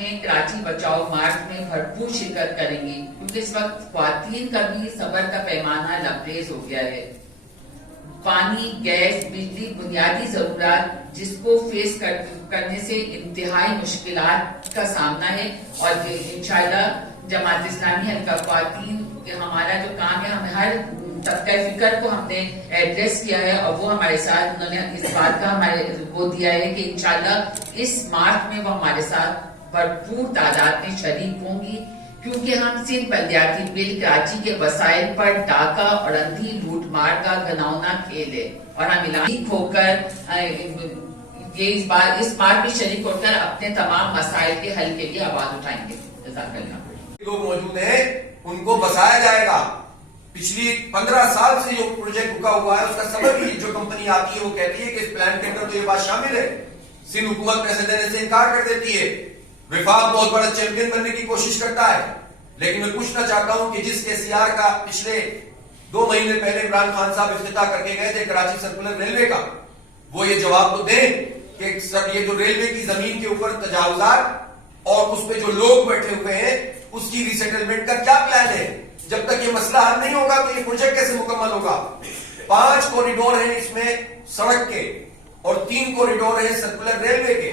میں کراچی بچاؤ مارچ میں بھرپور شرکت کریں گی، کیونکہ اس وقت خواتین کا بھی صبر کا پیمانہ لبریز ہو گیا ہے۔ پانی، گیس، بجلی بنیادی ضرورات جس کو فیس کرنے سے انتہائی مشکلات کا سامنا ہے، اور انشاءاللہ جماعت اسلامی حلقہ خواتین ہمارا جو کام ہے، ہمیں ہر طبقہ فکر کو ہم نے ایڈریس کیا ہے، اور وہ ہمارے ساتھ انہوں نے اس بات کا ہمارے وہ دیا ہے کہ انشاءاللہ اس مارچ میں وہ ہمارے ساتھ بھرپور تعداد میں شریک ہوں گی، کیونکہ ہم سندھ بلدیاتی بل کراچی کے وسائل پر ڈاکہ اور اندھی لوٹ مار کا گھناؤنا کھیل ہے، اور ہم علاقے ہو کر اس بار بھی شریک ہو کر اپنے تمام مسائل کے حل کے لیے آواز اٹھائیں گے۔ جزاک اللہ۔ لوگ موجود ہیں، ان کو بسایا جائے گا۔ پچھلی 15 سال سے جو پروجیکٹ رکا ہوا ہے، اس کا سبب ہی جو کمپنی آتی ہے وہ کہتی ہے کہ اس پلان کے اندر تو یہ بات شامل ہے، سندھ حکومت پیسے دینے سے انکار کر دیتی ہے۔ وفاق بہت بڑا چیمپئن بننے کی کوشش کرتا ہے، لیکن میں پوچھنا چاہتا ہوں کہ جس KCR کا پچھلے 2 مہینے پہلے عمران خان صاحب افتتاح کر کے گئے تھے کراچی سرکولر ریلوے کا، وہ یہ جواب تو دیں کہ سر یہ جو ریلوے کی زمین کے اوپر تجاوزات اور اس پہ جو لوگ بیٹھے ہوئے ہیں اس کی ری سیٹلمنٹ کا کیا پلان ہے؟ جب تک یہ مسئلہ حل نہیں ہوگا تو یہ پروجیکٹ کیسے مکمل ہوگا؟ 5 کوریڈور ہیں اس میں سڑک کے، اور 3 کوریڈور ہیں سرکولر ریلوے کے۔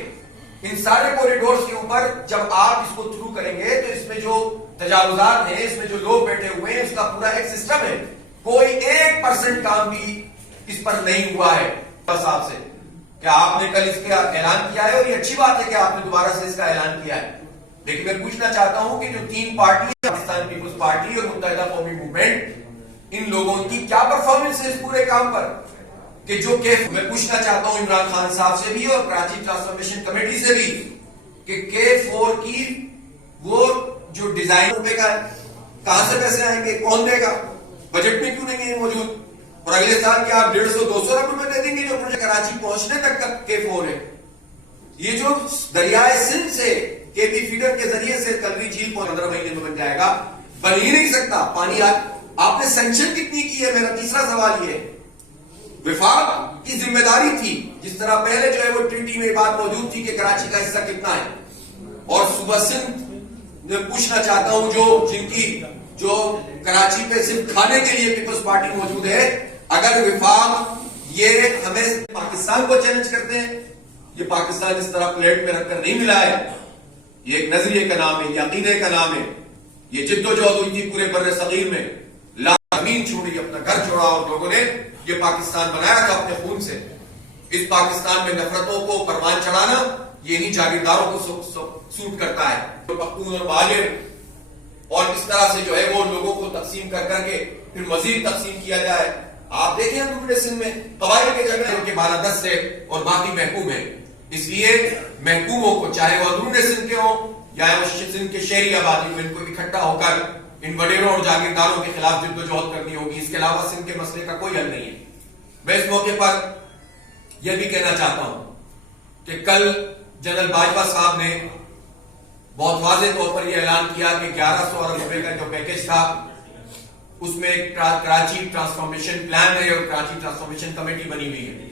ان سارے کوریڈورز کے اوپر جب آپ اس کو تھرو کریں گے تو اس میں جو تجاوزات ہیں، اس میں جو لوگ بیٹھے ہوئے ہیں، اس کا پورا ایک سسٹم ہے۔ کوئی 1% کام بھی اس پر نہیں ہوا ہے صاحب سے کہ آپ نے کل اس کا اعلان کیا ہے، اور یہ اچھی بات ہے کہ آپ نے دوبارہ سے اس کا اعلان کیا ہے، لیکن میں پوچھنا چاہتا ہوں کہ جو 3 پارٹی پاکستان پیپلز پارٹی اور متحدہ قومی موومنٹ، ان لوگوں کی کیا پرفارمنس ہے اس پورے کام پر؟ کہ جو میں پوچھنا چاہتا ہوں عمران خان صاحب سے بھی اور کراچی ٹرانسفارمیشن کمیٹی سے بھی کہ K4 کی وہ جو ڈیزائن روپے کا ہے، کہاں سے پیسے آئیں گے، کون دے گا؟ بجٹ میں کیوں نہیں ہے موجود؟ اور اگلے سال کیا آپ 150-200 ارب روپے دے دیں گے جو پروجیکٹ کراچی پہنچنے تک کا K4 ہے؟ یہ جو دریائے سندھ سے KP فیڈر کے ذریعے سے کلوی جھیل 15 مہینے میں بن جائے گا، بن ہی نہیں سکتا۔ پانی آپ نے سینکشن کتنی کی ہے؟ میرا تیسرا سوال یہ ہے۔ وفاق کی ذمہ داری تھی، جس طرح پہلے جو ہے وہ ٹریٹی میں بات موجود تھی کہ کراچی کا حصہ کتنا ہے، اور صوبہ سندھ میں پوچھنا چاہتا ہوں جن کی جو کراچی پہ صرف کھانے کے لیے پیپلز پارٹی موجود ہے، اگر وفاق یہ ہمیں پاکستان کو چیلنج کرتے ہیں، یہ پاکستان اس طرح پلیٹ میں رکھ کر نہیں ملا ہے، یہ ایک نظریے کا نام ہے، یہ عقیدے کا نام ہے، یہ جد و جہد ہوئی تھی پورے بر صغیر میں، زمین چھوڑی، اپنا گھر چھوڑا، اور لوگوں نے یہ پاکستان بنایا تھا اپنے خون سے۔ اس پاکستان میں نفرتوں کو پروان چڑھانا یہ نہیں جاگیرداروں کو سوٹ کرتا ہے، پختون اور مہاجر، اور اس طرح سے جو ہے وہ لوگوں کو تقسیم کر کے پھر مزید تقسیم کیا جائے۔ آپ دیکھیں ٹکڑے سندھ میں قبائل کے جگہ ان کے 12-10 سے اور باقی محکوم ہیں، اس لیے محکوموں کو چاہے وہ اندرون سندھ کے ہوں یا سندھ کے شہری آبادی کو، ان کو اکٹھا ہو کر ان وڈیروں اور جاگیرداروں کے خلاف جد و جہد کرنی ہوگی۔ اس کے علاوہ سندھ کے مسئلے کا کوئی حل نہیں ہے۔ میں اس موقع پر یہ بھی کہنا چاہتا ہوں کہ کل جنرل باجوہ صاحب نے بہت واضح طور پر یہ اعلان کیا کہ 1100 ارب روپے کا جو پیکج تھا اس میں کراچی ٹرانسفارمیشن پلان ہے اور کراچی ٹرانسفارمیشن کمیٹی بنی ہوئی ہے،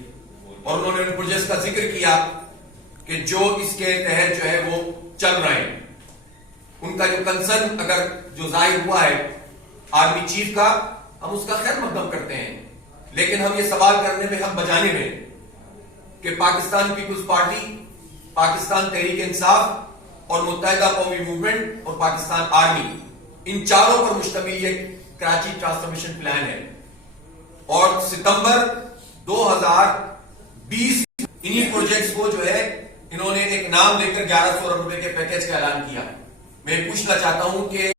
اور انہوں نے ان پروجیکٹس کا ذکر کیا کہ جو اس کے تحت جو ہے وہ چل رہے ہیں۔ ان کا جو کنسرن اگر جو ظاہر ہوا ہے آرمی چیف کا، ہم اس کا خیر مقدم کرتے ہیں، لیکن ہم یہ سوال کرنے میں، حق بجانے میں کہ پاکستان پیپلز پارٹی، پاکستان تحریک انصاف اور متحدہ قومی موومنٹ اور پاکستان آرمی، ان چاروں پر مشتمل یہ کراچی ٹرانسفارمیشن پلان ہے، اور ستمبر 2020 انہی پروجیکٹس کو جو ہے انہوں نے ایک نام دے کر 1100 ارب روپے کے پیکج کا اعلان کیا۔ میں پوچھنا چاہتا ہوں کہ